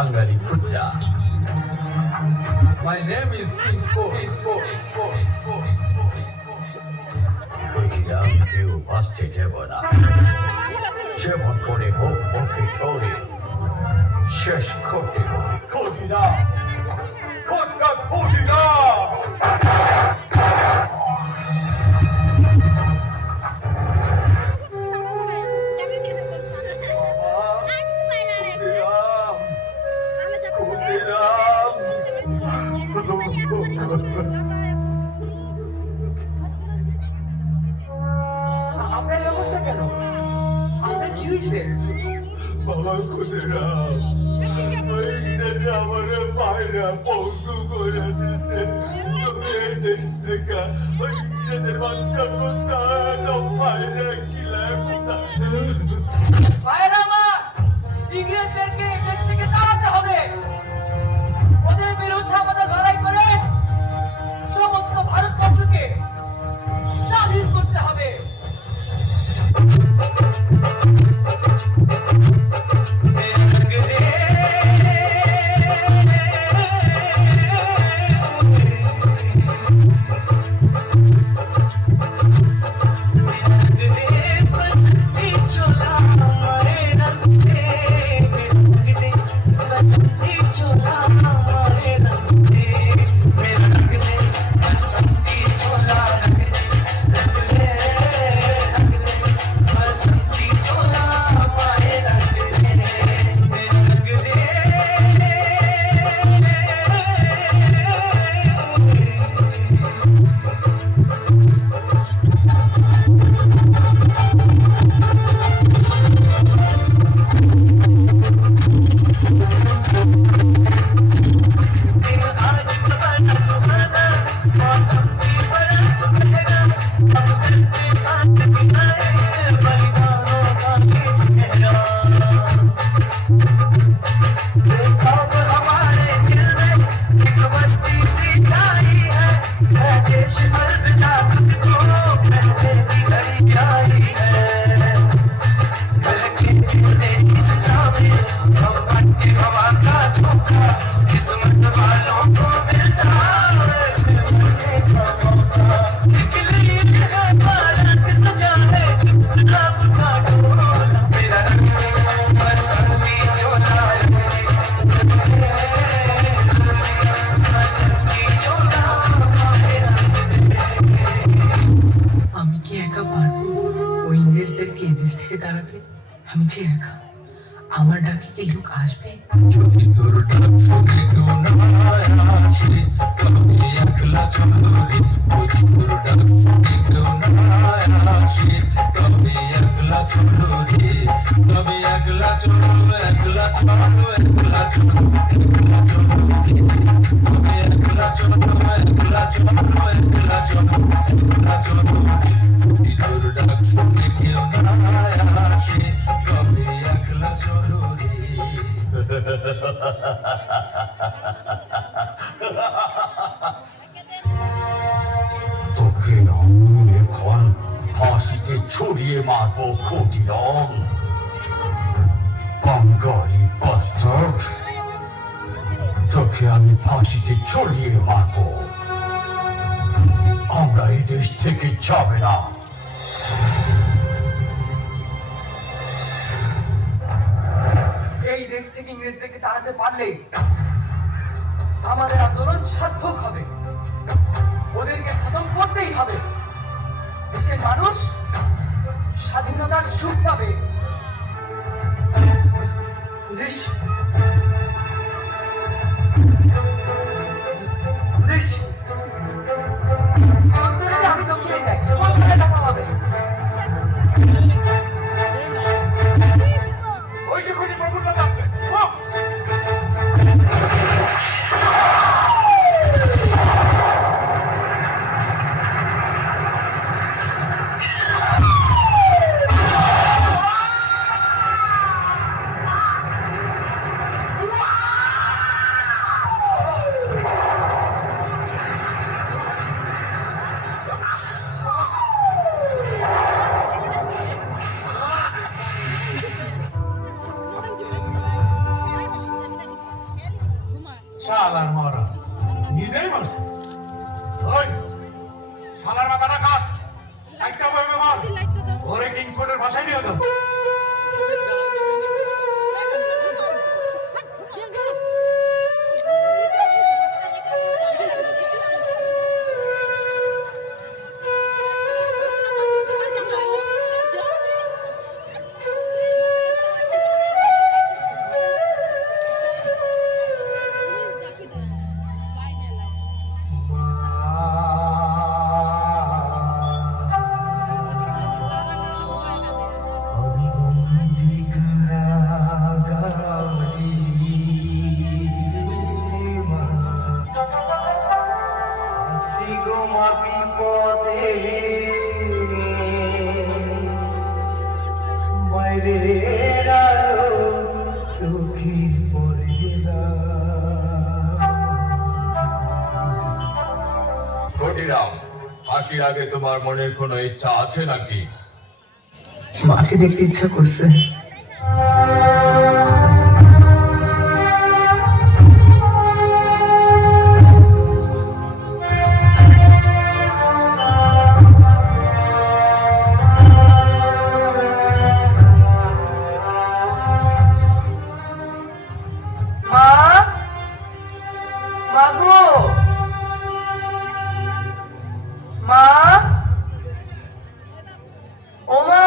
Bangali Kudra. My name is King Fo. Kudra কেউ বাঁচতে দেব না যেমন করে হোক ওকে ধরে শেষ করতে হবে কদিনা কদিনা কদিনা আপনার অবস্থা কেন? আপনার কি হয়েছে? বাবা ক্ষুদিরাম ওই ইংরেজ আমার পায়রা পঙ্গু করে দিতে তুমি এই দেশ থেকে ওই ইংরেজের বাচ্চা কোথায় পায়রা কিলায় কোথায় ভাইরা মা, ইংরেজদেরকে এই দেশ থেকে তাড়াতে হবে। ওদের বিরুদ্ধে আমাদের লড়াই করে সমস্ত ভারতবর্ষকে স্বাধীন করতে হবে। আমি যে একা, আমার ডাকে কি লোক আসবে? যদি তোর ডাক শুনে কেউ না আসে তবে একলা চলো রে যদি তোর ডাক শুনে কেউ না আসে তবে একলা চলো রে তবে একলা চলো একলা চলো একলা চলো একলা চলো রে তবে একলা চলো একলা চলো একলা চলো একলা চলো রে যদি তোর ডাক শুনে কেউ না আসে তবে একলা চলো রে তোকে আমি এখন ফাঁসিতে ছড়িয়ে মারবো ক্ষুদিরাম বাঙালি বাস্টার্ড তোকে আমি ফাঁসিতে ছড়িয়ে মারবো আমরা এই দেশ থেকে যাবে না এই দেশ থেকে ইংরেজদেরকে তাড়াতে পারলে আমাদের আন্দোলন সার্থক হবে। ওদেরকে খতম করতেই হবে। দেশের মানুষ স্বাধীনতার সুখ পাবে। পুলিশ পুলিশ আমি দক্ষিণে যাই, তোমার সাথে দেখা হবে। ওই যে খুনি প্রফুল্ল যাচ্ছে শালার মরা নিজেই মারছে। ওই শালার মাথাটা কাট, একটা বইবে বল, ওরে কিংসফোর্ডের ভাষায় নিয়ে যাও। ক্ষুদিরাম, ফাঁসির আগে তোমার মনের কোনো ইচ্ছা আছে নাকি? মাকে দেখতে ইচ্ছা করছে। মা, মাগো, মা, ও মা।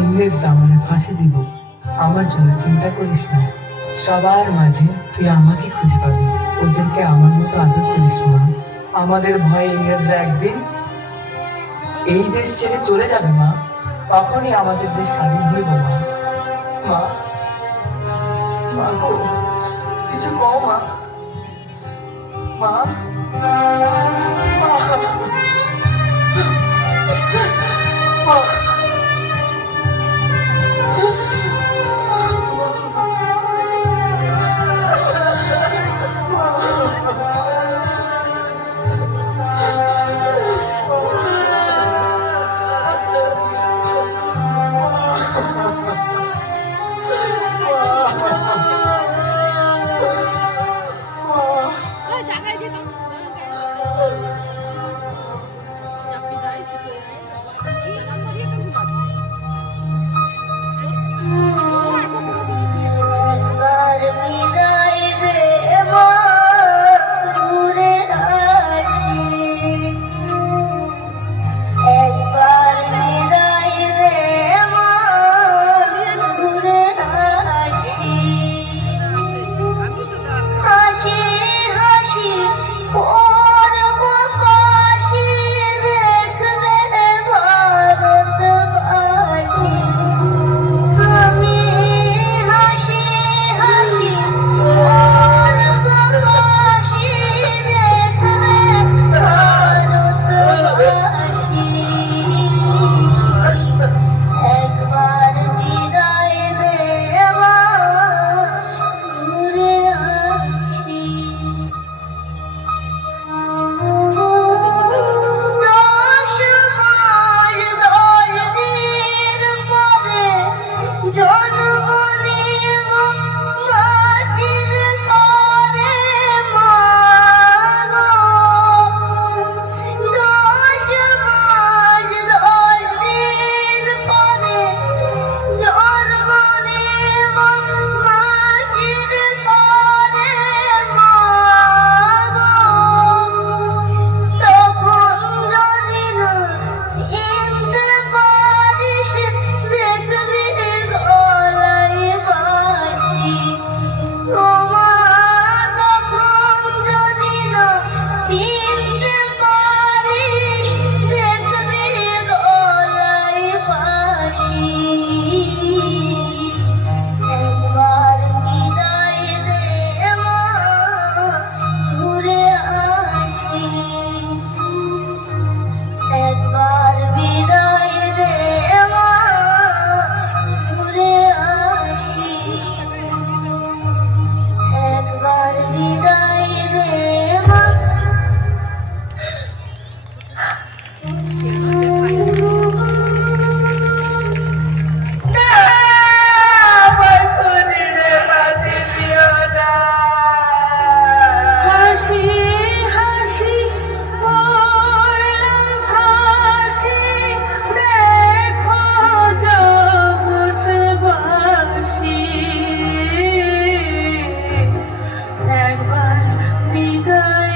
ইংরেজরা আমাকে ফাঁসি দিব, আমার জন্য চিন্তা করিস না। সবার মাঝে তুই আমাকে খুঁজে পাবি, ওদেরকে আমার মতো আদর করিস মা। আমাদের ভয়ে ইংরেজরা একদিন এই দেশ ছেড়ে চলে যাবে মা, তখনই আমাদের দেশ স্বাধীন হইব মা। মা, মা গো, কিছু কও মা। মা, মা, টাকা দিয়ে বিদায়